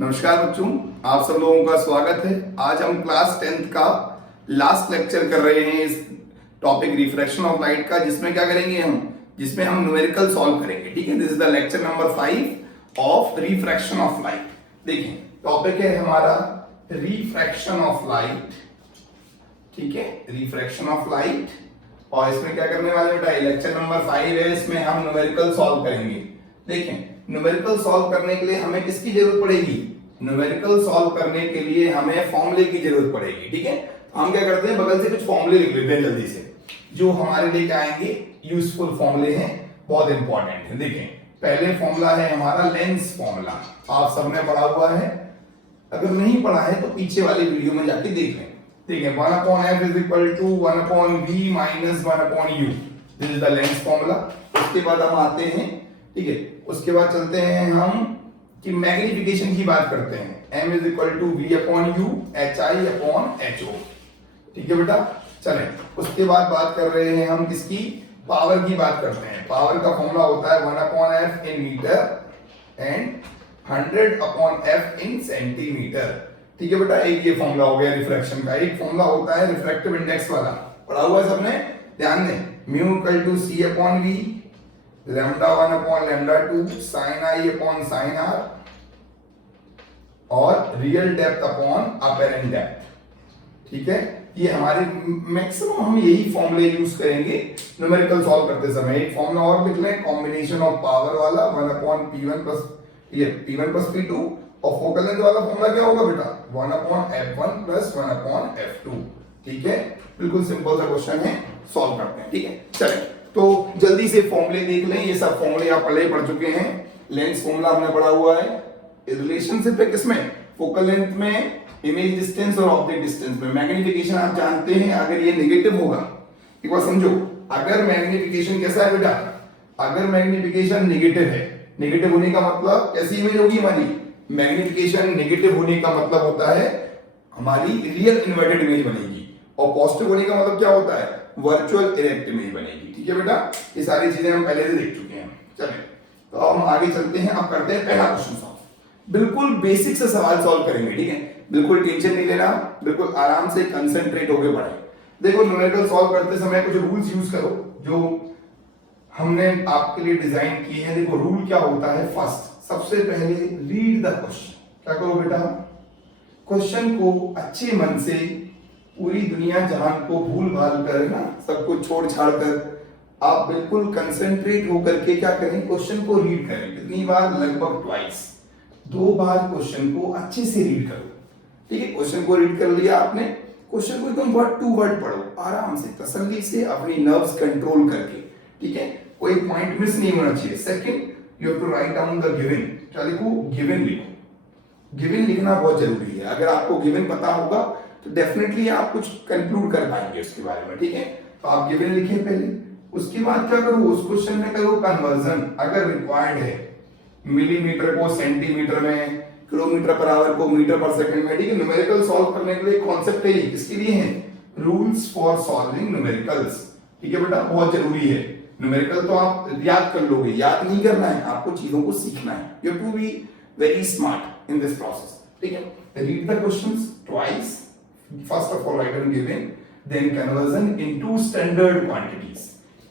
नमस्कार बच्चों, आप सब लोगों का स्वागत है। आज हम क्लास 10th का लास्ट लेक्चर कर रहे हैं इस टॉपिक रिफ्रैक्शन ऑफ लाइट का, जिसमें क्या करेंगे जिसमें हम न्यूमेरिकल सॉल्व करेंगे। ठीक है, this is the lecture number 5 of refraction of light. देखिए, टॉपिक है हमारा रिफ्रैक्शन ऑफ लाइट। ठीक है, रिफ्रैक्शन ऑफ लाइट। और इसमें क्या करने वाले बेटा, लेक्चर नंबर 5 है, इसमें हम न्यूमेरिकल सॉल्व करेंगे। देखें, न्यूमेरिकल सॉल्व करने के लिए हमें किसकी जरूरत पड़ेगी? न्यूमेरिकल सॉल्व करने के लिए हमें फॉर्मूले की जरूरत पड़ेगी। ठीक है, हम क्या करते हैं, बगल से कुछ फॉर्मूले लिख लेते हैं जल्दी से, जो हमारे लिए क्या आएंगे, यूजफुल फॉर्मूले हैं, बहुत इंपॉर्टेंट है। देखें, पहले फॉर्मूला है हमारा लेंस फॉर्मूला। आप सबने पढ़ा हुआ है, अगर नहीं पढ़ा है तो पीछे वाली वीडियो में जाके देख लें। ठीक है, 1/f is equal to 1/v minus 1/u। This is the lens formula. उसके बाद हम आते हैं, ठीक है, उसके बाद चलते हैं हम कि मैग्निफिकेशन की बात करते हैं। m is equal to v upon u, hi upon ho। ठीक है बेटा, चलें। उसके बाद बात कर रहे हैं हम किसकी, पावर की बात करते हैं। पावर का फॉर्मूला होता है 1/f in metre and 100/f in centimetre. ठीक है बेटा, एक ये फॉर्मूला हो गया रिफ्रैक्शन का। एक फॉर्मूला होता है रिफ्रैक्टिव इंडेक्स वाला, पढ़ा हुआ है सबने, ध्यान दें। Mu equal to c upon v, lambda 1 upon lambda 2, sine i upon sine r और real depth upon apparent depth. ठीक है, ये हमारे मैक्सिमम हम यही फॉर्मूले यूज करेंगे न्यूमेरिकल सॉल्व करते समय। एक फॉर्मूला और लिख लें, कॉम्बिनेशन ऑफ पावर वाला 1/p1 plus p1 plus p2। और फोकल लेंथ वाला फॉर्मूला क्या होगा बेटा, 1/f1 प्लस 1/f2। ठीक है, बिल्कुल सिंपल सा क्वेश्चन है, सॉल्व करते हैं। ठीक है, चलें, तो जल्दी से फॉर्मूले देख लें। ये सब फॉर्मूले आप पढ़ चुके हैं। लेंस फॉर्मूला हमने पढ़ा हुआ है। रिलेशनशिप है किसमें, फोकल लेंथ में, इमेज डिस्टेंस और ऑब्जेक्ट डिस्टेंस में। मैग्नीफिकेशन आप जानते हैं, अगर ये नेगेटिव होगा, एक बार समझो, अगर मैग्नीफिकेशन कैसा है बेटा, अगर मैग्नीफिकेशन नेगेटिव है, नेगेटिव होने का मतलब कैसी इमेज होगी हमारी, मैग्नीफिकेशन नेगेटिव होने का मतलब होता है हमारी रियल इन्वर्टेड इमेज बनेगी, और पॉजिटिव होने का मतलब क्या होता है, वर्चुअल इरेक्ट इमेज बनेगी। ठीक है बेटा, ये सारी चीजें हम पहले से देख चुके हैं। चलिए, तो अब हम आगे चलते हैं। अब करते हैं पहला क्वेश्चन सॉल्व। बिल्कुल बेसिक से सवाल सॉल्व करेंगे। ठीक है, बिल्कुल टेंशन नहीं लेना, बिल्कुल आराम से कंसंट्रेट होकर पढ़ें। देखो, न्यूमेरिकल सॉल्व करते समय कुछ रूल्स यूज करो जो हमने आपके लिए डिजाइन किए हैं। देखो, रूल क्या होता है, फर्स्ट, सबसे पहले रीड द क्वेश्चन। क्या करो बेटा, क्वेश्चन को अच्छे मन से, पूरी दुनिया जहान को भूल भाल कर ना, सब कुछ छोड़ छाड़ कर आप बिल्कुल कंसंट्रेट होकर के क्या करें, क्वेश्चन को रीड करें। कितनी बार, लगभग ट्वाइस, 2 बार क्वेश्चन को अच्छे से रीड करो। ठीक है, क्वेश्चन को रीड कर लिया आपने, क्वेश्चन को एकदम वर्ड टू वर्ड पढ़ो, आराम से, तसल्ली से, अपनी नर्व्स कंट्रोल करके। ठीक है, कोई पॉइंट मिस नहीं होना चाहिए। Second, you have to write down the given. क्या लिखो, गिवन लिखो। गिवन लिखना बहुत जरूरी है। अगर आपको गिवन पता होगा तो डेफिनेटली आप कुछ कंक्लूड कर पाएंगे उसके बारे में। ठीक है, तो आप गिवन लिखें पहले। उसके बाद क्या करो, उस क्वेश्चन में करो कन्वर्जन, अगर रिक्वायर्ड है, मिलीमीटर को सेंटीमीटर में, किलोमीटर पर आवर को मीटर पर सेकंड में। ठीक है, न्यूमेरिकल सॉल्व करने के लिए कॉन्सेप्ट है, किसके लिए है, रूल्स फॉर सॉल्विंग न्यूमेरिकल्स। ठीक है बेटा, बहुत जरूरी है। न्यूमेरिकल तो आप याद कर लोगे, याद नहीं करना है, आपको चीजों को सीखना है। You have to be very smart in this process. ठीक है, read the questions twice, first of all write down given, then conversion into standard quantities,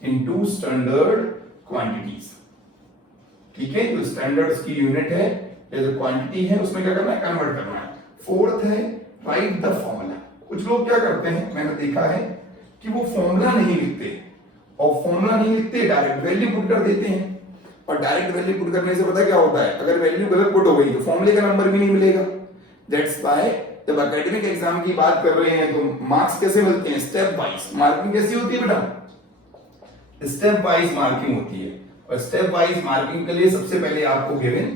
into standard quantities। ठीक है, जो स्टैंडर्ड्स की यूनिट है या जो क्वांटिटी है, उसमें क्या करना है, कन्वर्ट करना है। फोर्थ है राइट द फॉर्मूला। कुछ लोग क्या करते हैं, मैंने देखा है कि वो फॉर्मूला नहीं लिखते, और फॉर्मूला नहीं लिखते, डायरेक्ट वैल्यू पुट कर देते हैं। और डायरेक्ट वैल्यू पुट करने से पता क्या होता है, अगर वैल्यू गलत पुट हो गई तो फॉर्मूले का नंबर भी नहीं मिलेगा। दैट्स व्हाई जब एकेडमिक एग्जाम की बात कर रहे हैं तो मार्क्स कैसे मिलते हैं, स्टेप वाइज मार्किंग कैसी होती है बेटा, स्टेप वाइज मार्किंग होती है। और स्टेप वाइज मार्किंग के लिए सबसे पहले आपको गिवन,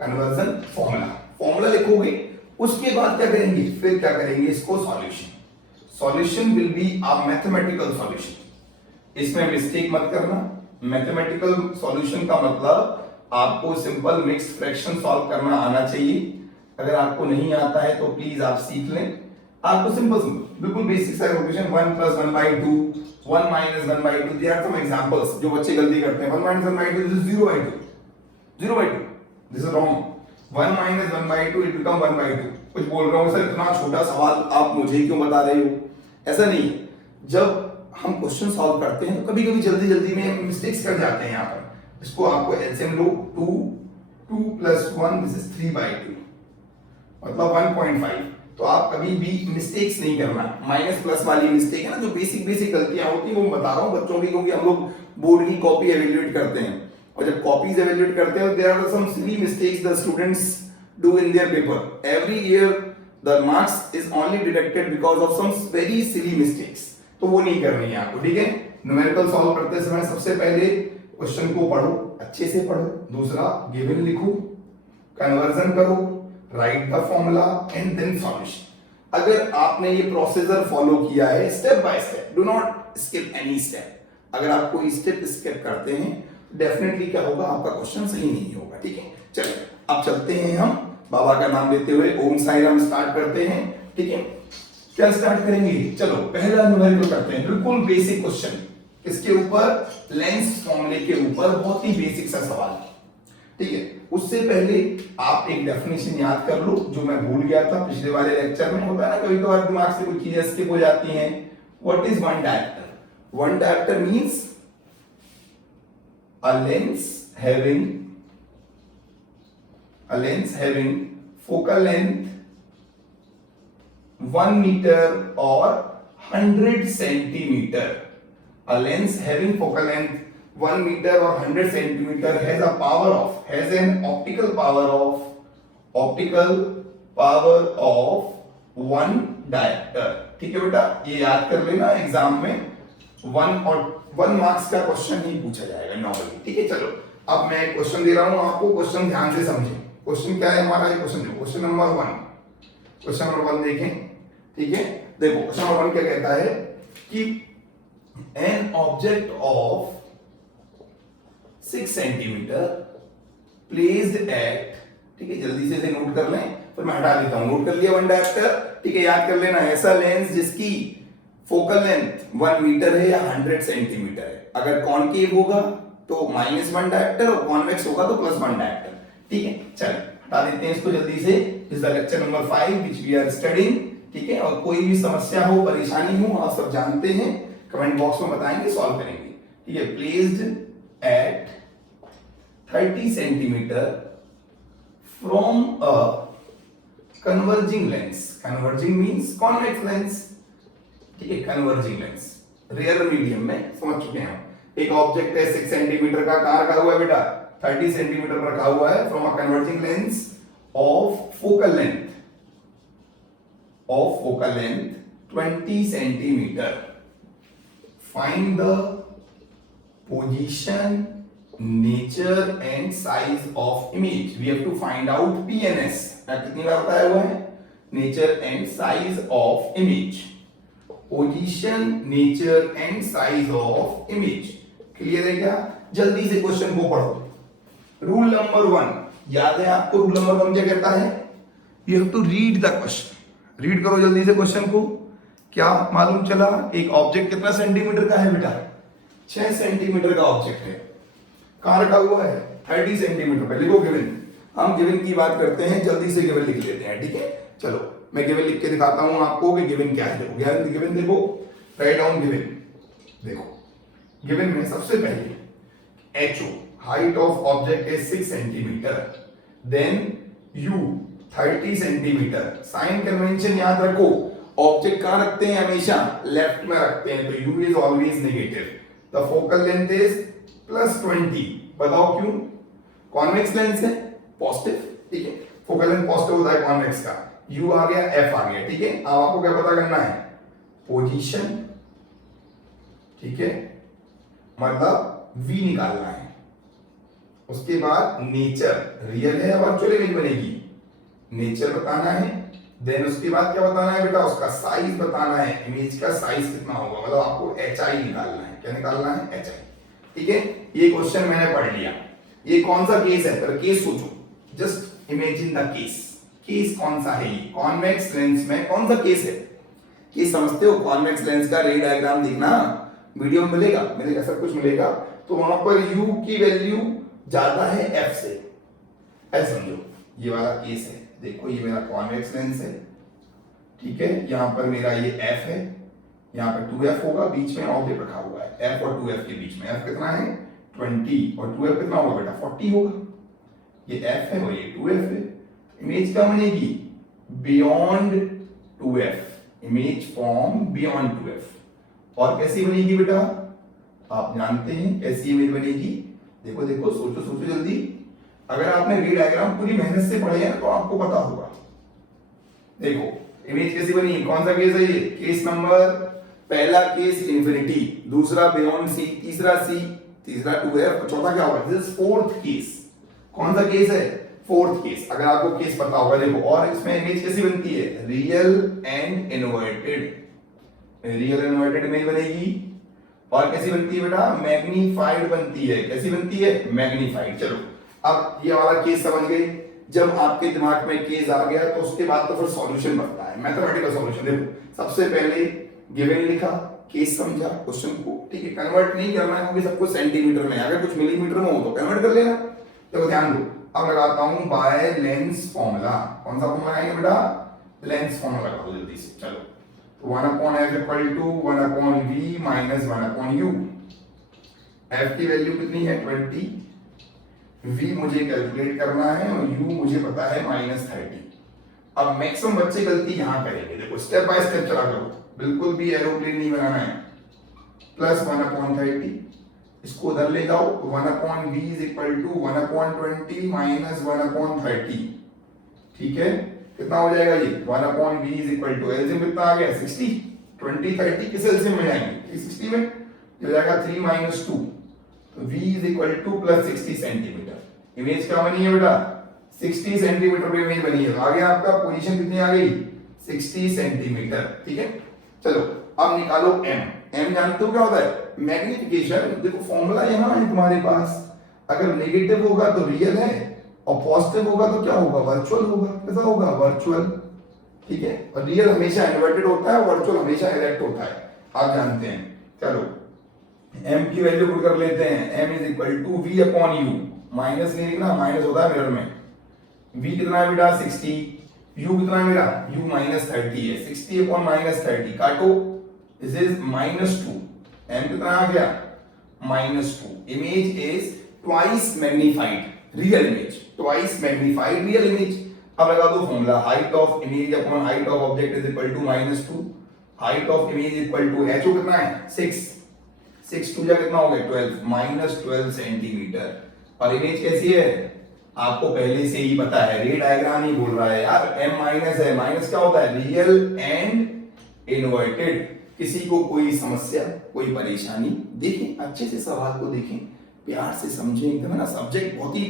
कन्वर्जन, फॉर्मूला लिखोगे। उसके बाद क्या करेंगे, फिर क्या करेंगे, इसको solution. Solution will be a mathematical solution. इसमें मिस्टेक मत करना। मैथमेटिकल सॉल्यूशन का मतलब आपको सिंपल मिक्स्ड फ्रैक्शन सॉल्व करना आना चाहिए। अगर आपको नहीं आता है तो प्लीज आप सीख लें। आपको सिंपल बिल्कुल बेसिक सा equation 1 + 1/2, 1 - 1/2, they are some examples जो बच्चे गलती करते हैं। 1 - 1/2 this is 0/2, 0/2, this is wrong. 1 minus 1/2 it become 1/2। कुछ बोल रहा हूँ सर, इतना छोटा सवाल आप मुझे क्यों बता रहे हो? ऐसा नहीं है, जब हम क्वेश्चन सॉल्व करते हैं तो कभी कभी जल्दी जल्दी में मिस्टेक्स कर जाते हैं। यहाँ पर इसको आपको एलसीएम लो, 2 + 1 दिस इज 3/2 मतलब 1.5। तो आप कभी भी मिस्टेक्स नहीं करना, माइनस प्लस वाली मिस्टेक है ना, जो बेसिक बेसिक गलतियां होती हैं वो बता रहा हूँ बच्चों की, क्योंकि हम लोग बोर्ड की कॉपी एवेल्युएट करते हैं, और जब कॉपीज एवेल्युएट करते हैं there are some silly mistakes the students do in their paper every year, the marks is only deducted because of some very silly mistakes, तो वो नहीं करनी है आपको, ठीक है। न्यूमेरिकल सॉल्व करते समय सबसे पहले क्वेश्चन को पढ़ो, अच्छे से पढ़ो, दूसरा गिवन लिखो, कन्वर्जन करो, write the formula and then solution. अगर आपने ये प्रोसीजर फॉलो किया है step by step, do not skip any step. अगर आप कोई स्टेप स्किप करते हैं डेफिनेटली क्या होगा, आपका क्वेश्चन सही नहीं होगा, ठीक है। चलिए अब चलते हैं, हम बाबा का नाम लेते हुए ओम साई राम स्टार्ट करते हैं, ठीक है। क्या स्टार्ट करेंगे, चलो पहला न्यूमेरिकल करते हैं, बिल्कुल बेसिक क्वेश्चन, किसके ऊपर, लेंस फॉर्मूले के ऊपर, बहुत ही बेसिक सा सवाल, ठीक है। उससे पहले आप एक डेफिनेशन याद कर लो जो मैं भूल गया था पिछले वाले लेक्चर में। होता है ना कभी कभार दिमाग से कुछ चीजें स्किप हो जाती हैं। What is one director? One director means a lens having focal length 1 meter or 100 centimeter. A lens having focal length 1 meter or 100 centimeter has an optical power of 1 diopter. ठीक है बेटा, ये याद कर लेना, एग्जाम में 1 मार्क्स का question ही पूछा जाएगा नॉर्मली, ठीक है। चलो अब मैं क्वेश्चन दे रहा हूं आपको, क्वेश्चन ध्यान से समझें। क्वेश्चन क्या है हमारा, क्वेश्चन नंबर 1 देखें, ठीक है। देखो क्वेश्चन नंबर 1 क्या कहता है कि an object of 6 centimetre placed at, ठीक है, जल्दी से इसे नोट कर लें, फिर मैं हटा देता हूं। नोट कर लिया 1 डायप्टर, ठीक है। याद कर लेना, ऐसा लेंस जिसकी फोकल लेंथ 1 मीटर है या 100 सेंटीमीटर है। अगर कॉनकेव होगा तो -1 डायप्टर और कॉन्वेक्स होगा तो +1 डायप्टर, ठीक है। चलिए हटा देते हैं इसको जल्दी से। Is the lecture number 5 which we are studying, ठीक है। और कोई भी समस्या हो, परेशानी हो, आप सब जानते हैं, कमेंट बॉक्स में बताएंगे, सॉल्व करेंगे, ठीक है। Placed at 30 centimetre from a converging lens, converging means convex lens, ठीक है। कन्वर्जिंग लेंस रियल मीडियम में समझ चुके हैं हम। एक ऑब्जेक्ट है 6 सेंटीमीटर का, कहां रखा हुआ है बेटा, 30 सेंटीमीटर पर रखा हुआ है, from a converging lens of focal length 20 centimetre. Find the position, nature and size of image. We have to find out PNS, कितनी बार बताया हुआ है, nature and size of image. Position, nature and size of image, clear है क्या? जल्दी से question को पढ़ो। रूल नंबर 1 याद है आपको? रूल नंबर 1 क्या कहता है, you have to read the question. Read करो जल्दी से क्वेश्चन को। क्या मालूम चला, एक ऑब्जेक्ट कितना सेंटीमीटर का है बेटा, 6 सेंटीमीटर का ऑब्जेक्ट है, कहां रखा हुआ है, 30 सेंटीमीटर पे। लिखो गिवन, हम गिवन की बात करते हैं, जल्दी से गिवन लिख लेते हैं, ठीक है। चलो मैं गिवन लिख के दिखाता हूं आपको कि गिवन क्या है। देखो गिवन देखो, राइट डाउन गिवन। देखो गिवन में सबसे पहले HO height of object is 6 centimetre, then U 30 centimetre. Sign convention याद रखो, ऑब्जेक्ट कहां रखते हैं, हमेशा लेफ्ट में रखते हैं, तो U is always negative. The focal length is +20, बताओ क्यों, कॉन्वेक्स लेंस है, पॉजिटिव, ठीक है। फोकल लेंथ पॉजिटिव होता है कॉन्वेक्स का, U आ गया, F आ गया, ठीक है। अब आपको क्या पता करना है, पोजीशन, ठीक है, मतलब V निकालना है। उसके बाद नेचर, रियल है वर्चुअल इमेज बनेगी, नेचर बताना है। देन उसके बाद क्या बताना है बेटा, उसका साइज बताना है, इमेज का साइज कितना होगा, मतलब आपको HI निकालना है। क्या निकालना है, HI, ठीक है। ये क्वेश्चन मैंने पढ़ लिया। ये कौन सा केस है, पर केस सोचो, just imagine the case. Case कौन सा है, ये कॉन्वेक्स लेंस में कौन सा केस है, केस समझते हो? कॉन्वेक्स लेंस का रे डायग्राम देखना, वीडियो में मिलेगा सब कुछ मिलेगा। तो वहां पर U की वैल्यू ज्यादा है F से, ऐसा समझो, ये वाला केस है, देखो ये मेरा कॉन्वेक्स लेंस है, ठीक है, यहाँ पर मेरा ये f है, यहाँ पर 2f होगा, बीच में ऑब्जेक्ट रखा हुआ है, f और 2f के बीच में f कितना है 20 और 2f कितना होगा बेटा 40 होगा, ये f है और ये 2f है। इमेज क्या बनेगी beyond 2f, image form beyond 2f। और कैसी बनेगी बेटा, आप जानते हैं कैसी इमेज बनेगी, देखो देखो सोचो सोचो जल्दी, अगर आपने रे डायग्राम पूरी मेहनत से पढ़े हैं तो आपको पता होगा। देखो इमेज कैसी बनी, कौन सा केस है ये, केस नंबर, पहला केस इंफिनिटी, दूसरा बियॉन्ड सी, तीसरा सी, तीसरा 2f, चौथा क्या होगा, दिस इज फोर्थ केस। कौन सा केस है, फोर्थ केस। अगर आपको केस पता होगा देखो, और इसमें इमेज कैसी बनती है, real and inverted, real inverted image बनेगी। और कैसी बनती है बेटा, मैग्नीफाइड बनती है, कैसी बनती है, मैग्नीफाइड। चलो अब ये वाला केस समझ गए, जब आपके दिमाग में केस आ गया तो उसके बाद तो फिर सॉल्यूशन बनता है, मैथमेटिकल सॉल्यूशन। देखो सबसे पहले गिवन लिखा, केस समझा, क्वेश्चन को, ठीक है, कन्वर्ट नहीं करना है क्योंकि सब कुछ सेंटीमीटर में, अगर कुछ मिलीमीटर में हो तो कन्वर्ट कर लेना। देखो ध्यान दो, अब लगाता हूं बाय लेंस फॉर्मूला, कौन सा फॉर्मूला लगाएंगे बेटा, लेंस फॉर्मूला लगा दो जल्दी से। चलो 1/f equal to 1/v minus 1/u, f की वैल्यू कितनी है 20, v मुझे कैलकुलेट करना है और u मुझे पता है -30। अब मैक्सिमम बच्चे गलती यहां करेंगे, देखो स्टेप बाय स्टेप चला करो, बिल्कुल भी एरोप्लेन नहीं बनाना है। प्लस 1/30, इसको उधर ले जाओ, 1/v is equal to 1/20 minus 1/30, ठीक है, कितना हो जाएगा ये 1/v is equal to, LCM कितना आ गया 60, 20 30 किस एलसीएम में जाएंगे 60 में, हो जाएगा 3 - 2, तो v is equal two plus 60 centimetre. Image क्या बनी है बेटा, 60 सेंटीमीटर पे इमेज बनी है, आ गया आपका, पोजीशन कितनी आ गई 60 सेंटीमीटर, ठीक है। चलो अब निकालो m जानते हो क्या होता है, मैग्निफिकेशन। देखो फॉर्मूला यहां है तुम्हारे पास, अगर नेगेटिव होगा तो रियल है और पॉजिटिव होगा तो क्या होगा, वर्चुअल होगा, कैसा होगा, वर्चुअल, ठीक है। और रियल हमेशा इन्वर्टेड होता है, वर्चुअल हमेशा इरेक्ट होता है, आप जानते हैं। चलो m की वैल्यू पुट कर लेते हैं, m is equal to v upon u, minus नहीं लिखना, माइनस होता है मिरर में, v कितना है बेटा 60, u कितना है मेरा, u -30 है, 60 अपॉन -30 काटो, दिस इज -2, m कितना आ गया -2, image is twice magnified, real image twice magnified real image. अब लगा दो formula, height of image upon height of object is equal to -2, हाइट ऑफ इमेज इक्वल टू ho कितना है 6, 6 2 जा कितना हो गया 12, -12 सेंटीमीटर। और इमेज कैसी है, आपको पहले से ही पता है, रे डायग्राम ही बोल रहा है यार, m माइनस है, माइनस क्या होता है, रियल एंड इन्वर्टेड। किसी को कोई समस्या कोई परेशानी, देखें अच्छे से सवाल को देखें, प्यार से समझें, एकदम है ना, सब्जेक्ट बहुत ही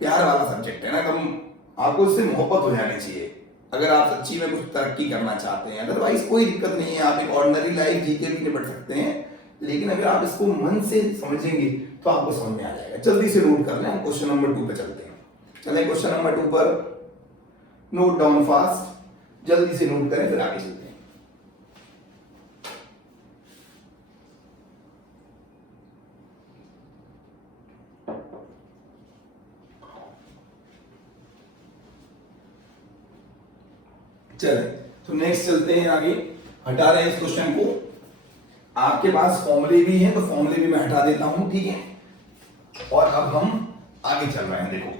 प्यार वाला सब्जेक्ट है ना, एकदम आपको इससे मोहब्बत हो जानी चाहिए अगर आप सच्ची में कुछ तरक्की करना चाहते हैं। अदरवाइज कोई दिक्कत नहीं है, आप एक ऑर्डिनरी लाइफ जी के भी निपट सकते हैं, लेकिन अगर आप इसको मन से समझेंगे तो आपको समझ में आ जाएगा। जल्दी से नोट कर लें, हम क्वेश्चन नंबर 2 पे चलते हैं। चलें क्वेश्चन नंबर 2 पर, नोट डाउन फास्ट, जल्दी से नोट करें फिर आगे चलते हैं। चले तो नेक्स्ट चलते हैं आगे, हटा रहे हैं इस क्वेश्चन को। आपके पास फॉर्मूले भी हैं तो फॉर्मूले भी मैं हटा देता हूं, ठीक है। और अब हम आगे चल रहे हैं, देखो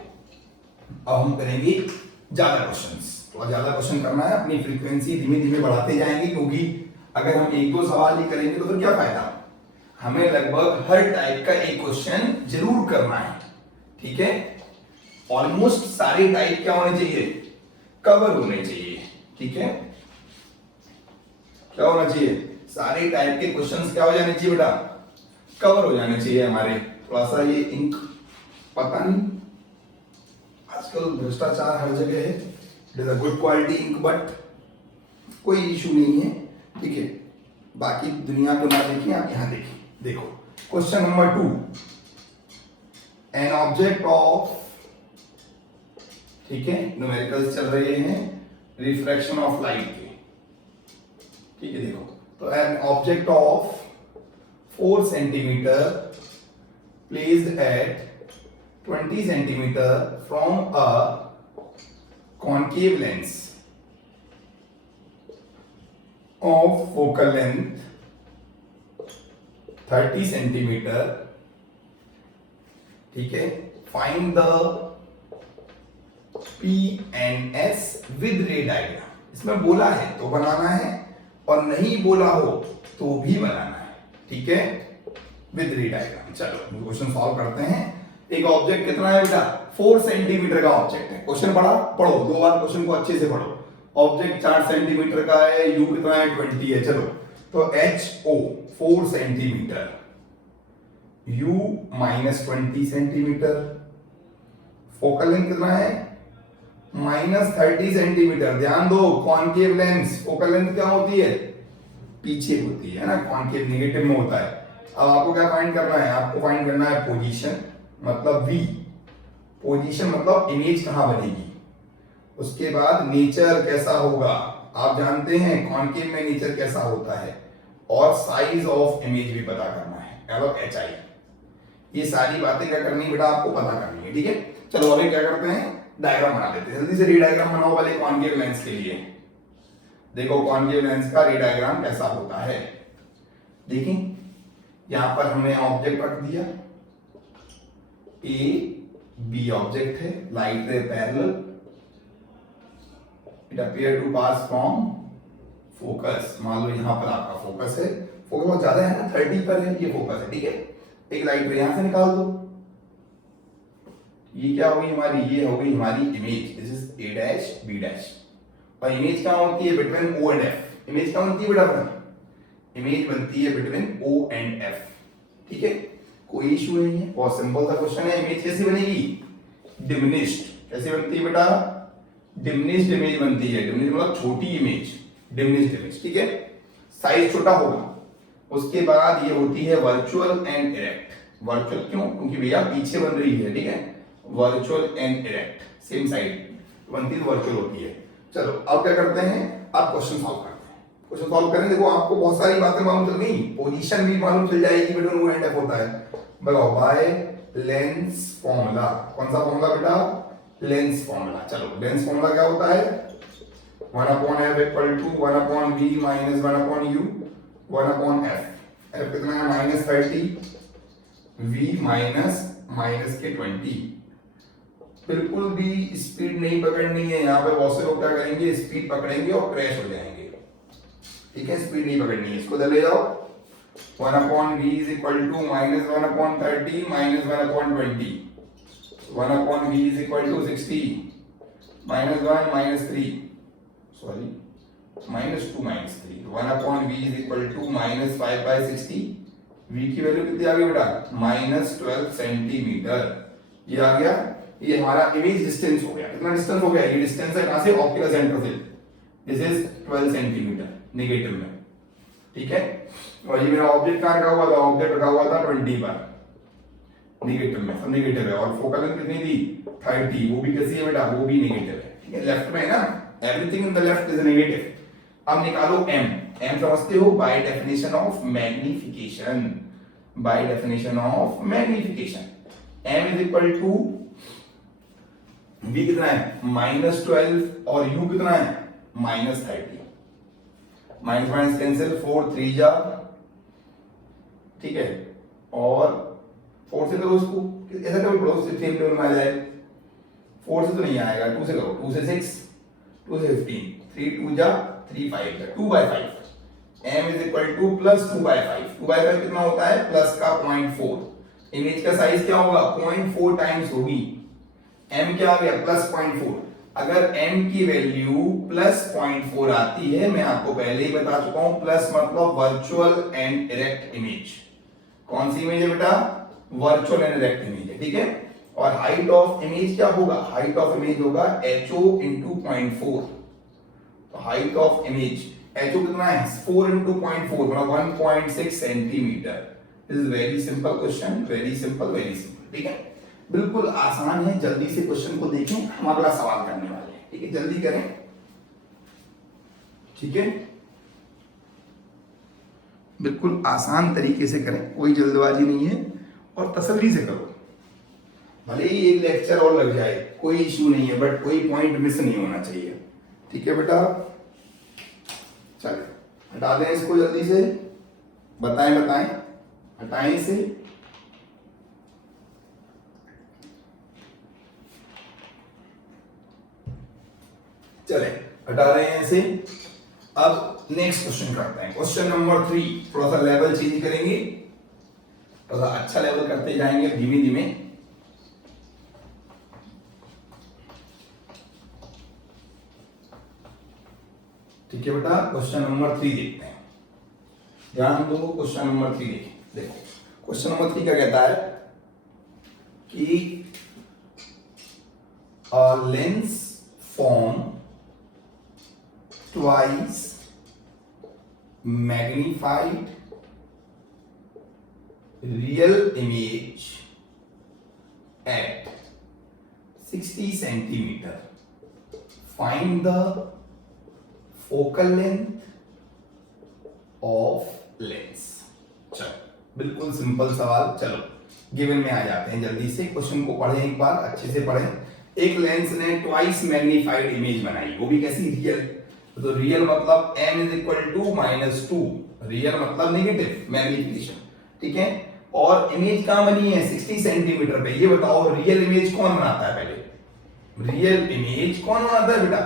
अब हम करेंगे ज्यादा क्वेश्चंस, तो ज्यादा क्वेश्चन करना है, अपनी फ्रीक्वेंसी धीमे धीमे बढ़ाते जाएंगे, क्योंकि अगर हम एक दो सवाल ही करेंगे तो फिर क्या फायदा, हमें लगभग हर टाइप का एक क्वेश्चन जरूर करना है, ठीक है। ऑलमोस्ट सारे टाइप क्या होने चाहिए, कवर होने चाहिए, ठीक है। क्या होना चाहिए, सारे टाइप के क्वेश्चंस क्या हो जाने चाहिए बेटा, कवर हो जाने चाहिए हमारे। थोड़ा सा ये इंक पता नहीं, आजकल भ्रष्टाचार हर जगह है, it is a good quality ink but कोई इशू नहीं है, ठीक है। बाकी दुनिया को ना देखिए, आप यहां देखिए, देखो question number 2, an object of, ठीक है, न्यूमेरिकल्स चल रहे हैं रिफ्रैक्शन ऑफ लाइट के, ठीक है। देखो तो an object of 4 centimetre placed at 20 centimetre from a concave lens of focal length 30 centimetre, ठीक है, find the P and S with रे डायग्राम। इसमें बोला है तो बनाना है और नहीं बोला हो तो भी बनाना है, ठीक है, विद रे डायग्राम। चलो क्वेश्चन सॉल्व करते हैं। एक ऑब्जेक्ट कितना है बेटा, 4 सेंटीमीटर का ऑब्जेक्ट है। क्वेश्चन पढ़ो 2 बार क्वेश्चन को अच्छे से पढ़ो। ऑब्जेक्ट 4 सेंटीमीटर का है, यू कितना है 20 है। चलो तो H O 4 centimetre, U -20 centimetre, focal length कितना है -30 सेंटीमीटर। ध्यान दो कॉन्केव लेंस, फोकल लेंथ क्या होती है, पीछे होती है ना, कॉन्केव नेगेटिव में होता है। अब आपको क्या फाइंड करना है, आपको फाइंड करना है पोजीशन, मतलब वी, पोजीशन मतलब इमेज कहां बनेगी। उसके बाद नेचर कैसा होगा, आप जानते हैं कॉन्केव में नेचर कैसा होता है, और साइज ऑफ इमेज भी पता करना है, मतलब HI। ये सारी बातें क्या करनी है बेटा, आपको पता करनी है, ठीक है। चलो अभी क्या करते हैं, डायग्राम बना लेते हैं। जल्दी से रे डायग्राम बनाओ पहले कॉन्केव लेंस के लिए। देखो कॉन्केव लेंस का रे डायग्राम कैसा होता है। देखिए यहां पर हमने ऑब्जेक्ट रख दिया, ए बी ऑब्जेक्ट है, light ray parallel, it appear to pass from focus. मान लो यहां पर आपका फोकस है, फोकस बहुत ज्यादा है ना, 30 पर है, ये फोकस है, ठीक है। एक लाइट रे यहां से निकाल दो, ये क्या होगी हमारी, ये हो गई हमारी image. This is A dash B dash, और इमेज क्या होती है between O and F. Image क्या बनती है बेटा, इमेज बनती है बिटवीन ओ एंड एफ, ठीक है, कोई इशू नहीं है, बहुत सिंपल सा क्वेश्चन है। इमेज कैसी बनेगी, डिमिनिश्ड। कैसे बनती है बेटा, डिमिनिश्ड इमेज बनती है। डिमिनिश्ड मतलब छोटी इमेज, डिमिनिश्ड इमेज, ठीक है, साइज छोटा होगा। उसके बाद ये होती है वर्चुअल एंड इरेक्ट। वर्चुअल क्यों, क्योंकि भैया पीछे बन रही है, ठीक है, virtual and erect same side बनती है, वर्चुअल होती है। चलो अब क्या करते हैं, आप क्वेश्चन सॉल्व करते हैं। क्वेश्चन सॉल्व करें, देखो आपको बहुत सारी बातें मालूम चल गई, पोजीशन भी मालूम चल जाएगी बेटा, वो एंड अप होता है। बताओ बाय लेंस फॉर्मूला, कौन सा फॉर्मूला बेटा, लेंस फॉर्मूला। चलो लेंस फॉर्मूला क्या होता है, 1/f equal to 1/v minus 1/u 1/f। f कितना है -30, v माइनस के 20। बिल्कुल भी स्पीड नहीं पकड़नी है, यहाँ पे बहुत से लोग क्या करेंगे, स्पीड पकड़ेंगे और क्रैश हो जाएंगे, ठीक है, स्पीड नहीं पकड़नी है। इसको ले जाओ, 1/v is equal to -1/30 minus 1/20, 1/v is equal to 60 -1 -3, sorry -2 -3, 1/v is equal to -5/60। v की वैल्यू कितनी आ गई बेटा, -12 सेंटीमीटर। ये आ गया, ये हमारा इमेज डिस्टेंस हो गया। कितना डिस्टेंस हो गया, ये डिस्टेंस है कहां से, ऑप्टिकल सेंटर से। दिस इज 12 सेंटीमीटर नेगेटिव में, ठीक है। और ये मेरा ऑब्जेक्ट कहां रखा हुआ था, ऑब्जेक्ट रखा हुआ था 20 पर नेगेटिव में, सब नेगेटिव है। और फोकल लेंथ कितनी थी 30, वो भी कैसी है बेटा, वो भी नेगेटिव है, ठीक है, लेफ्ट में है ना, everything in the left is negative. अब निकालो m, m समझते हो, by definition of magnification, by definition of magnification. m is equal to, v कितना है -12 और u कितना है -30, माइनस माइनस कैंसिल, 4 3 जा, ठीक है, और 4 से करो इसको, ऐसा करो पढ़ो सेम टेबल में आ जाए। 4 से तो नहीं आएगा, 2 से करो, 2 से 6, 2 से 15, 3 2 जा 3 5 जा, 2/5। m इज इक्वल टू +2/5, 2/5 कितना होता है, प्लस का 0.4। इमेज का साइज क्या होगा, 0.4 टाइम्स होगी, m क्या आ गया +0.4। अगर m की वैल्यू +0.4 आती है, मैं आपको पहले ही बता चुका हूं, प्लस मतलब वर्चुअल एंड इरेक्ट इमेज। कौन सी इमेज है बेटा, वर्चुअल एंड इरेक्ट इमेज है, ठीक है। और हाइट ऑफ इमेज क्या होगा, हाइट ऑफ इमेज होगा HO × 0.4। तो हाइट ऑफ इमेज HO कितना है, 4 × 0.4 मतलब 1.6 centimetre. This is very simple question, very simple, very simple, ठीक है, बिल्कुल आसान है। जल्दी से क्वेश्चन को देखें, हम अगला सवाल करने वाले हैं, ठीक है, जल्दी करें, ठीक है, बिल्कुल आसान तरीके से करें, कोई जल्दबाजी नहीं है, और तसल्ली से करो। भले ही एक लेक्चर और लग जाए कोई इश्यू नहीं है, बट कोई पॉइंट मिस नहीं होना चाहिए। ठीक है बेटा, चलिए हटा दें इसको जल्दी से, बताएं बताएं, हटाएं इसे। चले हटा रहे हैं इसे। अब नेक्स्ट क्वेश्चन करते हैं, क्वेश्चन नंबर 3। थोड़ा सा लेवल चेंज करेंगे, थोड़ा अच्छा लेवल करते जाएंगे धीमे धीमे। ठीक है बेटा, क्वेश्चन नंबर 3 देखते हैं, ध्यान दो। क्वेश्चन नंबर 3 देखो, क्वेश्चन नंबर 3 क्या कहता है कि lens form twice magnified real image at 60 centimeter. Find the focal length of lens. चलो बिल्कुल सिंपल सवाल। चलो गिवन में आ जाते हैं जल्दी से, क्वेश्चन को पढ़ें एक बार अच्छे से पढ़ें। एक लेंस ने ट्वाइस मैग्नीफाइड इमेज बनाई, वो भी कैसी, रियल। तो रियल मतलब m is equal to -2, real मतलब नेगेटिव मैग्निफिकेशन। ठीक है, और इमेज कहां बनी है, 60 सेंटीमीटर पे। ये बताओ रियल इमेज कौन बनाता है, पहले रियल इमेज कौन बनाता है बेटा,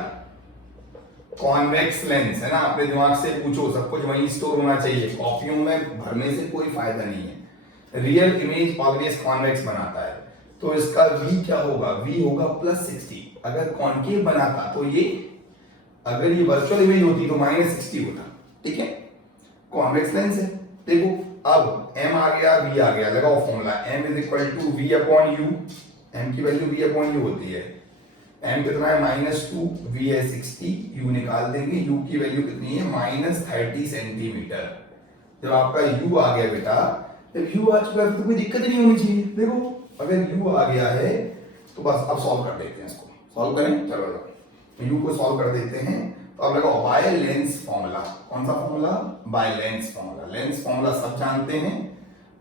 कॉन्वेक्स लेंस है ना। अपने दिमाग से पूछो, सब कुछ वहीं स्टोर होना चाहिए, कॉपियों में भरने से कोई फायदा नहीं है। रियल इमेज ऑलवेज कॉन्वेक्स बनाता है, तो इसका v क्या होगा, v होगा +60। अगर कॉन्केव बनाता तो ये, अगर ये वर्चुअल इमेज होती तो -60 होता। ठीक है, कॉन्वेक्स लेंस है। देखो अब m आ गया, v आ गया, लगाओ formula, m is equal to v upon u। m की वैल्यू v अपॉन u होती है, m कितना है -2, v है 60, u निकाल देंगे, u की वैल्यू कितनी है -30 सेंटीमीटर। जब आपका u आ गया बेटा, जब u आ चुका है तो कोई दिक्कत नहीं होनी चाहिए। देखो अगर u आ गया है तो बस अब सॉल्व कर देते हैं इसको, सॉल्व करें। चलो u को सॉल्व कर देते हैं। तो अब लगाओ बाय लेंस फॉर्मूला, कौन सा formula, by lens formula. Lens formula सब जानते हैं,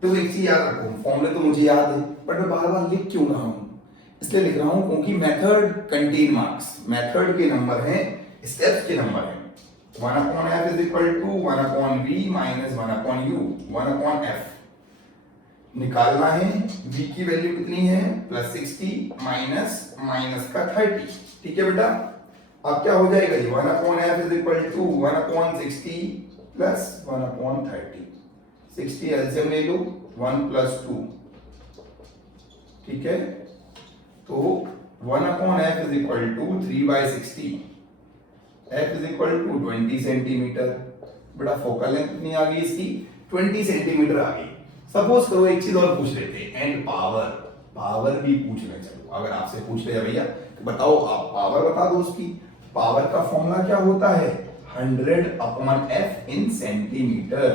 तो एक चीज याद रखो, फॉर्मूले तो मुझे याद है, बट मैं बार बार लिख क्यों रहा हूं, इसलिए लिख रहा हूं क्योंकि मेथड कंटेन मार्क्स, मेथड के नंबर हैं, स्टेप्स के नंबर हैं। 1/f is equal to 1/v minus 1/u, 1/f निकालना है। v की वैल्यू कितनी है, +60 माइनस का 30। ठीक है बेटा, अब क्या हो जाएगा, 1/f is equal to 1/60 plus 1/30। 60 LCM ले लो, 1 + 2। ठीक है, तो 1/f is equal to 3/60, f is equal to 20 centimetre. बेटा फोकल लेंथ कितनी आ गई इसकी, 20 सेंटीमीटर आ गई। सपोज करो एक चीज और पूछ लेते हैं, एंड पावर, पावर भी पूछ ले। चलो अगर आपसे पूछ ले भैया तो बताओ, आप पावर बता दो उसकी। पावर का फॉर्मूला क्या होता है, 100/f इन सेंटीमीटर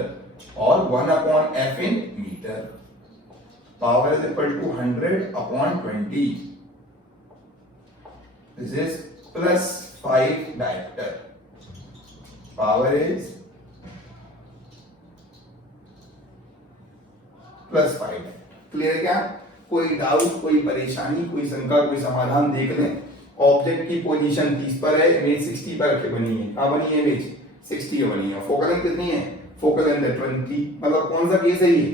और 1/f in metre. Power is equal to 100/20, this is +5 diameter. Power is +5। Clear क्या, कोई डाउट, कोई परेशानी, कोई शंका, कोई समाधान देख लें। ऑब्जेक्ट की पोजीशन 30 पर है, इमेज 60 पर रखे बनी है। कहां बनी है इमेज, 60 पे बनी है। फोकल लेंथ कितनी है, फोकल लेंथ है 20। मतलब कौन सा केस है ये,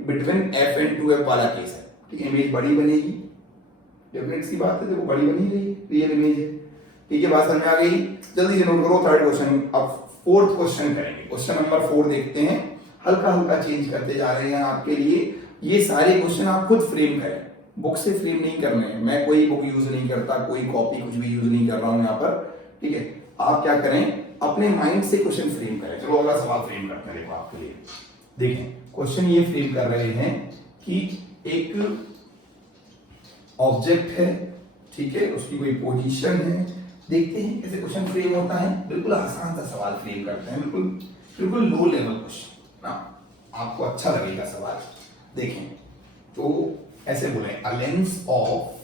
बिटवीन f एंड 2f वाला केस है। ठीक है, इमेज बड़ी बनेगी, डेफिनेट सी बात है, देखो बड़ी बनी रही है, रियल इमेज है। ठीक है, बात समझ में आ गई। जल्दी से नोट करो थर्ड क्वेश्चन। अब फोर्थ क्वेश्चन करेंगे, क्वेश्चन नंबर 4 देखते हैं। हल्का हल्का चेंज करते जा रहे हैं आपके लिए। ये सारे क्वेश्चन आप खुद फ्रेम करें, बुक से फ्रेम नहीं करने हैं। मैं कोई बुक यूज नहीं करता, कोई कॉपी कुछ भी यूज नहीं कर रहा हूं यहाँ पर। ठीक है, आप क्या करें, अपने माइंड से क्वेश्चन फ्रेम करें। चलो अगला सवाल फ्रेम करते हैं, देखो आपके लिए। देखें क्वेश्चन ये फ्रेम कर रहे हैं कि एक ऑब्जेक्ट है, ठीक है, उसकी कोई पोजीशन है। देखते हैं कैसे क्वेश्चन फ्रेम होता है। बिल्कुल आसान सा सवाल फ्रेम करते हैं, बिल्कुल बिल्कुल लो लेवल क्वेश्चन ना, आपको अच्छा लगेगा सवाल। देखें तो ऐसे बोले, a lens of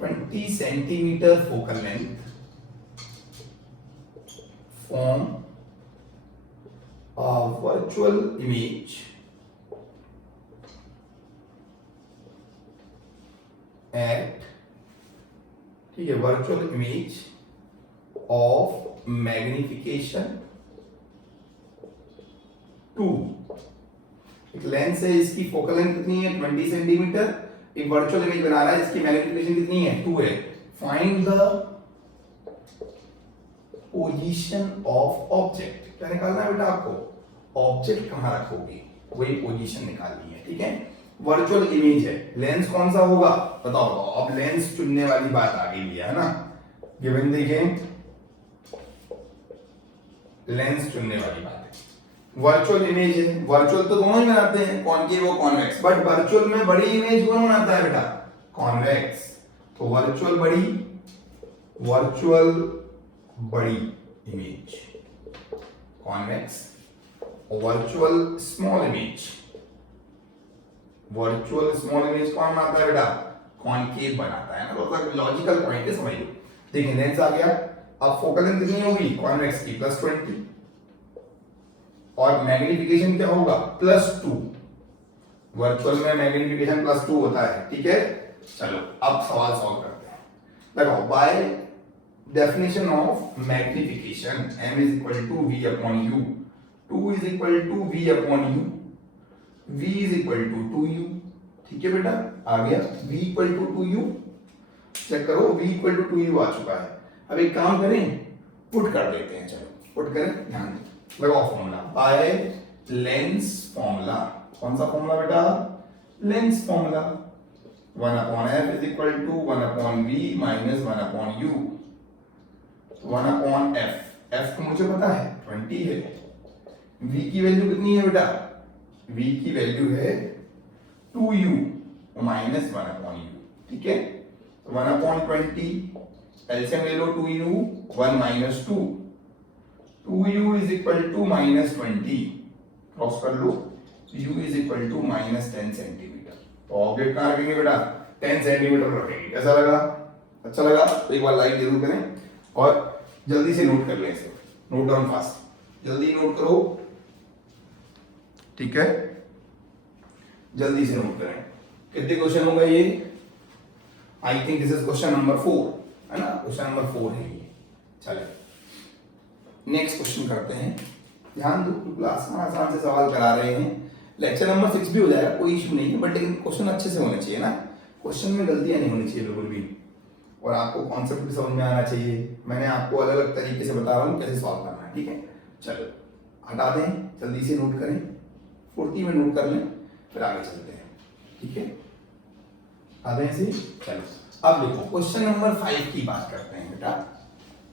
20 centimetre focal length form a virtual image at, ठीक है, वर्चुअल इमेज ऑफ मैग्निफिकेशन 2। एक लेंस है, इसकी फोकल लेंथ कितनी है 20 सेंटीमीटर, एक वर्चुअल इमेज बना रहा है, इसकी मैग्निफिकेशन कितनी है 2 है। Find the position of object, क्या निकालना है बेटा आपको, ऑब्जेक्ट कहां रखोगे वही पोजीशन निकालनी है, ठीक है। वर्चुअल इमेज है, लेंस कौन सा होगा बताओ बताओ। अब लेंस चुनने वाली बात आ गई है ना, गिवन देखें, लेंस चुनने वाली बात है। वर्चुअल इमेज है, वर्चुअल तो दोनों ही बनाते हैं, कॉनकेव और कॉन्वेक्स, बट वर्चुअल में बड़ी इमेज कौन बनाता है बेटा, कॉन्वेक्स। तो वर्चुअल बड़ी image convex, virtual small image कौन बनाता है बेटा, कॉनकेव बनाता है ना। तो लॉजिकल पॉइंट है, समझ लो। देखिए लेंस आ गया, अब फोकल लेंथ कितनी होगी कॉन्वेक्स की +20, और मैग्निफिकेशन क्या होगा +2। वर्चुअल में मैग्निफिकेशन +2 होता है, ठीक है। चलो अब सवाल सॉल्व करते हैं। देखो bye definition of magnification m is equal to v upon u, 2 is equal to v upon u, v is equal to 2u, ठीक है बेटा, आ गया v equal to 2u, check करो v equal to 2u आ चुका है। अब एक काम करें, पुट कर देते हैं, चलो पुट करें, ध्यान दें, लगाओ फॉर्मूला बाय लेंस फॉर्मूला। कौन सा फॉर्मूला बेटा, lens formula. 1 upon f is equal to 1 upon v minus 1 upon u, 1 upon f तो मुझे पता है 20 है, v की वैल्यू कितनी है बेटा, v की वैल्यू है 2u माइनस 1 upon u, ठीक है। 1 upon 20, एलसीएम ले लो, 2u 1 minus 2, 2u is equal to minus 20, cross कर लो, u is equal to minus 10 centimetre. तो ऑब्जेक्ट कहां रखेंगे बेटा, 10 सेंटीमीटर रखेंगे। कैसा लगा, अच्छा लगा तो एक बार लाइक जरूर करें और जल्दी से नोट कर लें इसे, नोट डाउन फास्ट, जल्दी नोट करो, ठीक है, जल्दी से नोट करें। कितने क्वेश्चन होगा ये, I think this is question number 4 है ना, क्वेश्चन नंबर 4 है ये। चलिए नेक्स्ट क्वेश्चन करते हैं, ध्यान दो, क्लास में आसान से सवाल करा रहे हैं, लेक्चर नंबर 6 भी हो जाएगा, कोई इशू नहीं है, बट लेकिन क्वेश्चन अच्छे से होने चाहिए ना, क्वेश्चन में गलतियां नहीं होनी चाहिए बिल्कुल भी, और आपको कॉन्सेप्ट भी समझ में आना चाहिए। मैंने आपको अलग अलग तरीके से बता रहा हूँ कैसे सॉल्व करना है, ठीक है। चलो हटा दें, जल्दी से नोट करें, फुर्ती में नोट कर लें, फिर आगे चलते हैं, ठीक है। हटा दें इसे, चलो अब देखो क्वेश्चन नंबर 5 की बात करते हैं बेटा।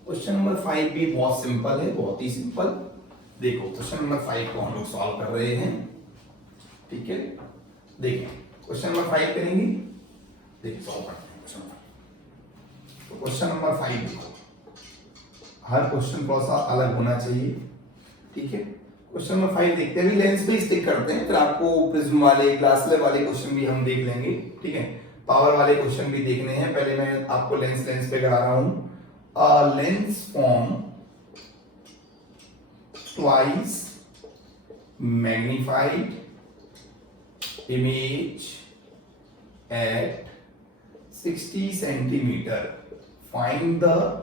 क्वेश्चन नंबर 5 भी बहुत सिंपल है, बहुत ही सिंपल। देखो क्वेश्चन नंबर 5 को हम लोग सॉल्व कर रहे हैं, ठीक है। देखिए क्वेश्चन नंबर 5 करेंगे, देखिए सॉल्व करते हैं क्वेश्चन नंबर। तो क्वेश्चन नंबर 5 देखो, हर क्वेश्चन थोड़ा सा अलग होना चाहिए, ठीक है। क्वेश्चन नंबर 5 देखते हैं, अभी लेंस पे स्टिक करते हैं, फिर आपको प्रिज्म वाले, ग्लास स्लैब वाले क्वेश्चन भी हम देख लेंगे, ठीक है। पावर वाले क्वेश्चन भी देखने हैं, पहले मैं आपको लेंस पे करा रहा हूं। A lens form twice magnified image at 60 centimeter, find the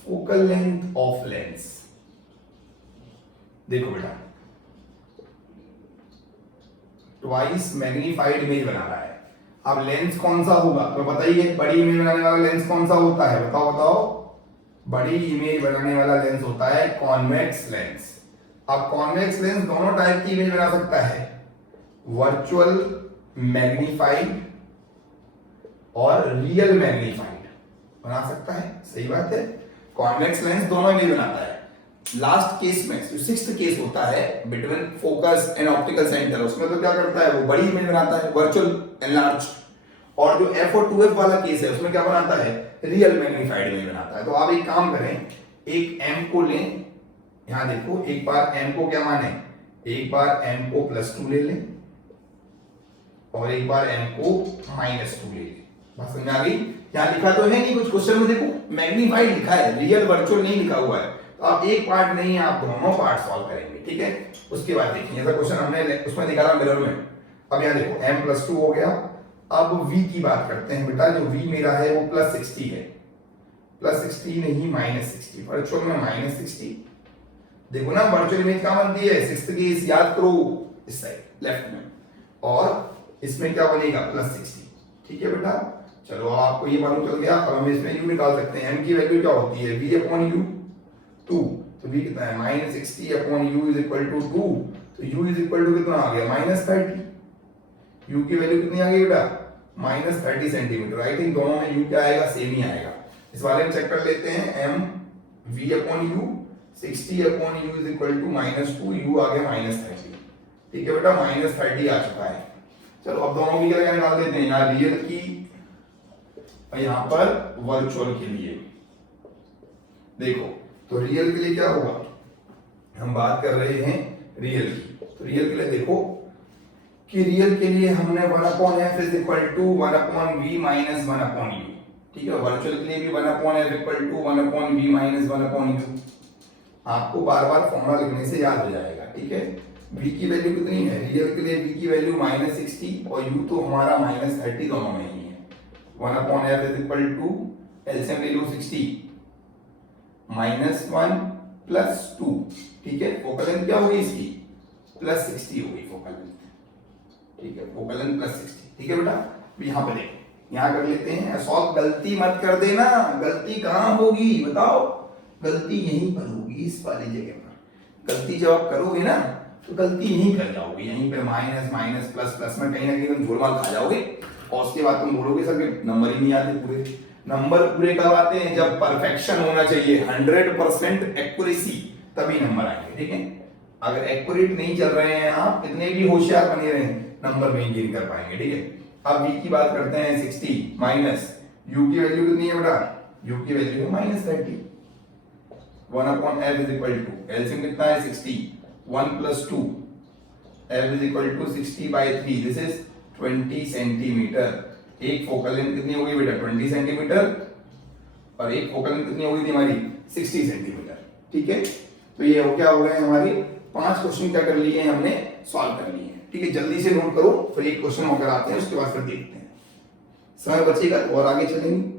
focal length of lens। देखो बेटा, ट्वाइस मैग्नीफाइड इमेज बना रहा है, अब लेंस कौन सा होगा तो बताइए, बड़ी इमेज बनाने वाला लेंस कौन सा होता है, बताओ बताओ। बड़ी इमेज बनाने वाला लेंस होता है कॉन्वेक्स लेंस। अब कॉन्वेक्स लेंस दोनों टाइप की इमेज बना सकता है, वर्चुअल मैग्नीफाइड और रियल मैग्नीफाइड बना सकता है, सही बात है। कॉन्वेक्स लेंस दोनों इमेज बनाता है। लास्ट केस में जो 6th केस होता है between focus and optical centre, उसमें तो क्या करता है, वो बड़ी इमेज बनाता है, वर्चुअल एनलार्ज। और जो f और 2f वाला केस है उसमें क्या बनाता है, रियल मैग्नीफाइड इमेज बनाता है। तो आप एक काम करें, एक m को लें, यहां देखो, एक बार m को क्या माने, एक बार m को +2 ले लें और एक बार m को -2 ले लें। बात समझ आ गई। यहां लिखा तो है नहीं, कुछ क्वेश्चन में देखो मैग्नीफाइड लिखा है, रियल वर्चुअल नहीं लिखा हुआ है। तो आप एक पार्ट नहीं, आप दोनों पार्ट सॉल्व करेंगे, ठीक है। उसके बाद देखिए, ऐसा क्वेश्चन हमने उसमें निकाला मिरर में। अब यहां देखो m +2 हो गया, अब v की बात करते हैं बेटा, जो v मेरा है वो +60 है, +60 नहीं -60, वर्चुअल में -60। देखो ना वर्चुअल इमेज कहाँ बनती है, 6th केस याद करो, इस साइड लेफ्ट में, और इसमें क्या बनेगा +60। ठीक है बेटा, चलो आपको ये मालूम चल गया। अब हम इसमें u निकाल सकते हैं, m की वैल्यू क्या होती है v/u 2, तो v कितना है -60/u = 2, तो u = कितना आ गया -30। u की वैल्यू कितनी आ गई बेटा -30 सेंटीमीटर। आई थिंक दोनों में u क्या आएगा, सेम ही आएगा। इस वाले में चेक कर लेते हैं, m v/u 60/u = -2, u आ गया -30। ठीक है बेटा, -30 आ चुका है। चलो अब दोनों की क्या निकाल देते हैं, यहाँ रियल की और यहाँ पर वर्चुअल के लिए। देखो तो रियल के लिए क्या होगा, हम बात कर रहे हैं रियल की, तो रियल के लिए देखो कि रियल के लिए हमने 1/f = 1/v - 1/u। ठीक है, वर्चुअल के लिए भी 1/f = 1/v - 1/u। आपको बार बार फॉर्मूला लिखने से याद हो जाएगा। ठीक है, v की वैल्यू कितनी है, रियल के लिए v की वैल्यू -60 और u तो हमारा -30 दोनों में ही है। 1/f = एलसीएम ले लो 60 -1 + 2। ठीक है, फोकल लेंथ क्या होगी इसकी +60 होगी फोकल लेंथ। ठीक है, फोकल लेंथ +60। ठीक है बेटा, तो यहाँ पे देखो, यहाँ कर लेते हैं सॉल्व। गलती मत कर देना, गलती कहाँ होगी बताओ, गलती यहीं पर होगी, इस वाली जगह पर। गलती जब आप करोगे ना तो गलती यहीं कर जाओगे, यहीं पे माइनस माइनस प्लस प्लस में कहीं ना कहीं तुम झोलमाल खा जाओगे, और उसके बाद तुम बोलोगे सर कि नंबर ही नहीं आते पूरे। नंबर पूरे कब आते हैं, जब परफेक्शन होना चाहिए, 100% एक्यूरेसी, तभी नंबर आएंगे। ठीक है, अगर एक्यूरेट नहीं चल रहे हैं आप, कितने भी होशियार बने रहे, नंबर नहीं गेन कर पाएंगे। ठीक है, अब v की बात करते हैं 60 माइनस u की वैल्यू कितनी है बेटा, u की वैल्यू है -30। 1/f = एलसीएम कितना है 60, 1 + 2, f = 60/3, दिस इज 20 सेंटीमीटर। एक फोकल लेंथ कितनी हो गई बेटा 20 सेंटीमीटर, और एक फोकल लेंथ कितनी हो गई थी हमारी 60 सेंटीमीटर। ठीक है, तो ये हो क्या हो गए हमारे 5 क्वेश्चन क्या कर लिए हमने, सॉल्व कर लिए। ठीक है, जल्दी से नोट करो, फिर एक क्वेश्चन होकर आते हैं, उसके बाद फिर देखते हैं, समय बचेगा और आगे चलेंगे।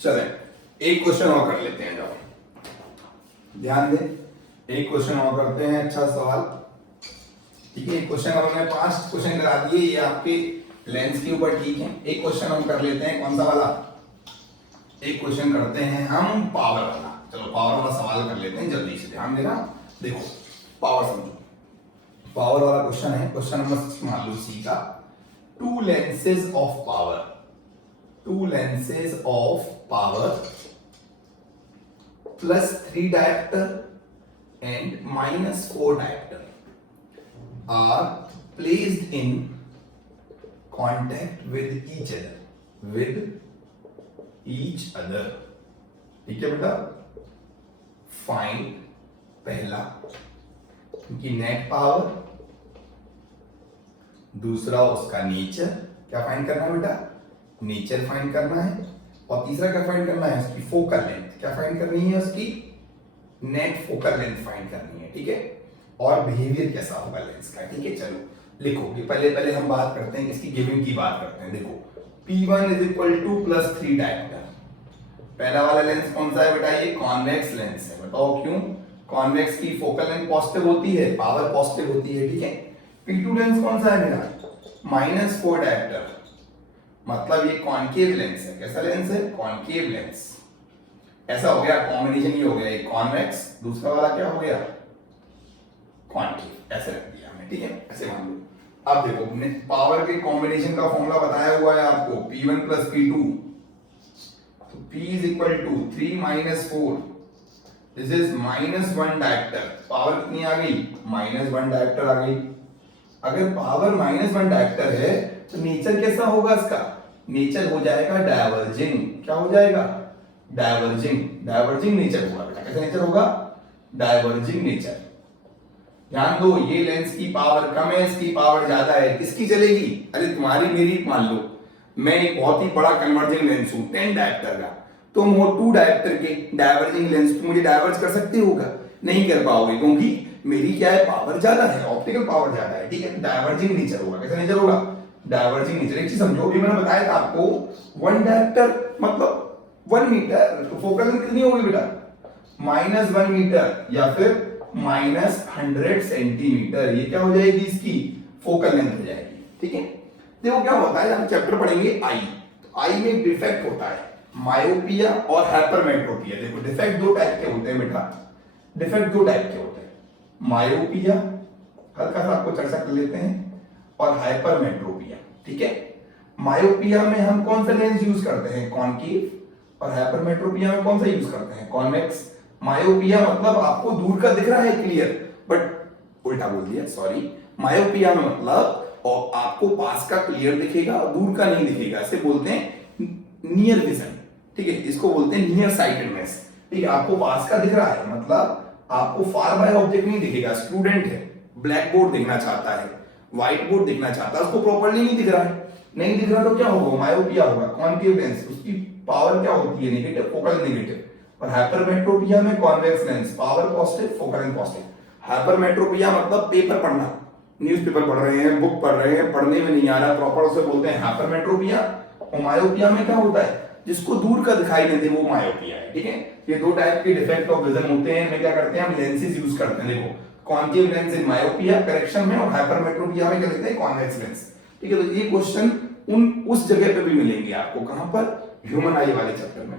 चलें, एक क्वेश्चन और कर लेते हैं, जाओ ध्यान दें, एक क्वेश्चन और करते हैं, अच्छा सवाल। ठीक है, एक क्वेश्चन हमने 5 क्वेश्चन करा दिए, ये आपके लेंस के ऊपर। ठीक है, एक क्वेश्चन हम कर लेते हैं, कौन सा वाला, एक क्वेश्चन करते हैं हम पावर वाला। चलो पावर वाला सवाल कर लेते हैं, जल्दी से ध्यान देना। देखो पावर समझो, पावर वाला क्वेश्चन है, क्वेश्चन नंबर मान लो सी का, 2 lenses of power, 2 lenses of power plus 3 diopter and -4 diopter are placed in contact with each other, ठीक है बेटा। फाइंड पहला की नेट पावर, दूसरा उसका नेचर, क्या फाइंड करना है बेटा, नेचर फाइंड करना है, और तीसरा क्या फाइंड करना है, उसकी फोकल लेंथ, क्या फाइंड करनी है, उसकी नेट फोकल लेंथ फाइंड करनी है। ठीक है, और बिहेवियर कैसा होगा लेंस का। ठीक है, चलो लिखो कि पहले हम बात करते हैं इसकी गिवन की बात करते हैं। देखो P1 = +3 डायमीटर, पहला वाला लेंस कौन सा है बेटा, ये कॉन्वेक्स लेंस है। बताओ क्यों, कॉन्वेक्स की फोकल लेंथ पॉजिटिव होती है, पावर पॉजिटिव होती है। ठीक है, P2 लेंस कौन सा है मेरा, -4 डायमीटर, मतलब ये कॉनकेव लेंस है। कैसा लेंस है, कॉनकेव लेंस। ऐसा हो गया, कॉम्बिनेशन ही हो गया, एक कॉन्वेक्स, दूसरा वाला क्या हो गया, कॉनकेव, ऐसे रख दिया हमने। ठीक है, ऐसे मान लो। अब देखो हमने पावर के कॉम्बिनेशन का फॉर्मूला बताया हुआ है आपको, P1 + P2, तो P = 3 - 4, this is -1 dioptre. Power कितनी आ गई, -1 डायप्टर आ गई। अगर पावर -1 डायप्टर है तो नेचर कैसा होगा इसका, नेचर हो जाएगा डायवर्जिंग। क्या हो जाएगा, डायवर्जिंग, डायवर्जिंग नेचर होगा बेटा। कैसा नेचर होगा, डाइवर्जिंग नेचर। ध्यान दो, ये लेंस की पावर कम है, इसकी पावर ज्यादा है, किसकी चलेगी? अरे तुम्हारी मेरी, मान लो मैं एक बहुत ही बड़ा कन्वर्जिंग लेंस हूं 10 डायप्टर का, तुम हो 2 डायप्टर के डाइवर्जिंग लेंस, तुम मुझे डाइवर्ज कर सकते हो क्या? नहीं कर पाओगे, क्योंकि मेरी क्या है, पावर ज्यादा है, ऑप्टिकल पावर ज्यादा है, ठीक है? डाइवर्जिंग नेचर होगा। कैसा नेचर होगा? Diverging nature. एक चीज समझो, अभी मैंने बताया था आपको 1 डायप्टर मतलब 1 मीटर, तो फोकल लेंथ कितनी होगी बेटा? -1 मीटर या फिर -100 सेंटीमीटर, ये क्या हो जाएगी? इसकी फोकल लेंथ हो जाएगी, ठीक है? देखो क्या होता है, हम चैप्टर पढ़ेंगे आई, तो आई में एक डिफेक्ट होता है, मायोपिया और हाइपरमेट्रोपिया। देखो डिफेक्ट दो टाइप के होते हैं बेटा, डिफेक्ट दो टाइप के होते हैं, मायोपिया, हल्का सा आपको चर्चा कर लेते हैं, और हाइपरमेट्रोपिया, ठीक है? मायोपिया में हम कौन सा लेंस यूज करते हैं? कॉनकेव, और हाइपरमेट्रोपिया में कौन सा यूज करते हैं? कॉन्वेक्स। मायोपिया मतलब आपको दूर का दिख रहा है क्लियर, बट उल्टा बोल दिया, सॉरी। मायोपिया में मतलब और आपको पास का क्लियर दिखेगा और दूर का नहीं दिखेगा, इसे बोलते हैं नियर विजन, ठीक है? इसको बोलते हैं नियर साइटेडनेस, ठीक है? आपको पास का दिख रहा है, मतलब आपको फार बाय ऑब्जेक्ट नहीं दिखेगा। स्टूडेंट है, ब्लैक बोर्ड देखना चाहता है, व्हाइट बोर्ड देखना चाहता है, उसको प्रॉपर्ली नहीं दिख रहा है, नहीं दिख रहा तो क्या होगा? मायोपिया होगा। कॉनकेव लेंस, उसकी पावर क्या होती है? Negative, focal negative. और हाइपरमेट्रोपिया में convex lens, power positive, focal length positive. Hypermetropia मतलब पेपर पढ़ना, न्यूज़पेपर पढ़ रहे हैं, बुक पढ़ रहे हैं, पढ़ने में नहीं आ रहा प्रॉपर, उसे बोलते हैं हाइपरमेट्रोपिया। और मायोपिया में क्या होता है? जिसको दूर का दिखाई नहीं दे वो मायोपिया है, ठीक है? ये दो टाइप के डिफेक्ट ऑफ विजन होते हैं। मैं क्या करते हैं, हम लेंसेज यूज करते हैं। देखो concave lens in myopia correction में, और हाइपरमेट्रोपिया में क्या लेते हैं? कॉन्वेक्स लेंस, ठीक है? तो ये क्वेश्चन उस जगह पे भी मिलेंगे आपको, कहां पर? ह्यूमन आई वाले चैप्टर में,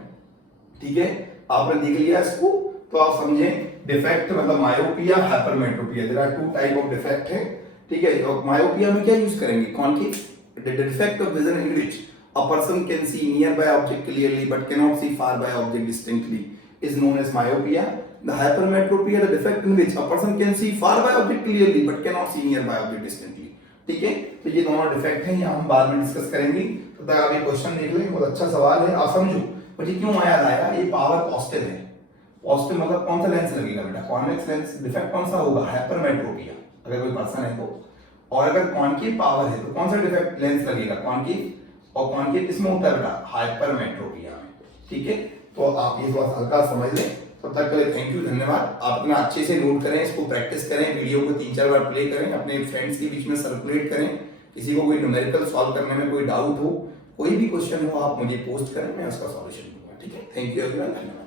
ठीक है? आपने देख लिया इसको, तो आप समझे डिफेक्ट मतलब myopia, hypermetropia, there are 2 type of defect है, ठीक है? और मायोपिया में क्या यूज करेंगे? Concave, the defect of vision in which a person can see nearby object clearly but cannot see far by object distinctly is known as myopia. The hypermetropia, the defect in which a person can see far by object clearly but cannot see nearby object distinctly, ठीक है? तो ये दोनों defect हैं, ये हम बाद में डिस्कस करेंगे। तो तक आप ये क्वेश्चन देख लें, बहुत अच्छा सवाल है, आप समझो। मुझे क्यों याद आया, ये पावर पॉजिटिव है, पॉजिटिव मतलब कौन सा लेंस लगेगा बेटा? Convex lens. डिफेक्ट कौन सा होगा? हाइपरमेट्रोपिया, अगर कोई पर्सन है तो। और अगर कॉन्केव पावर है तो कौन सा डिफेक्ट लेंस लगेगा? कॉन्केव। और कॉन्केव किसमें होता है बेटा? हाइपरमेट्रोपिया में, ठीक है? तो आप ये थोड़ा हल्का समझ लें। तब तक के लिए थैंक यू, धन्यवाद। आप इतना अच्छे से नोट करें, इसको प्रैक्टिस करें, वीडियो को 3-4 बार प्ले करें, अपने फ्रेंड्स के बीच में सर्कुलेट करें। किसी को कोई न्यूमेरिकल सॉल्व करने में कोई डाउट हो, कोई भी क्वेश्चन हो, आप मुझे पोस्ट करें, मैं उसका सॉल्यूशन दूंगा, ठीक है? थैंक यू एवरीवन, धन्यवाद।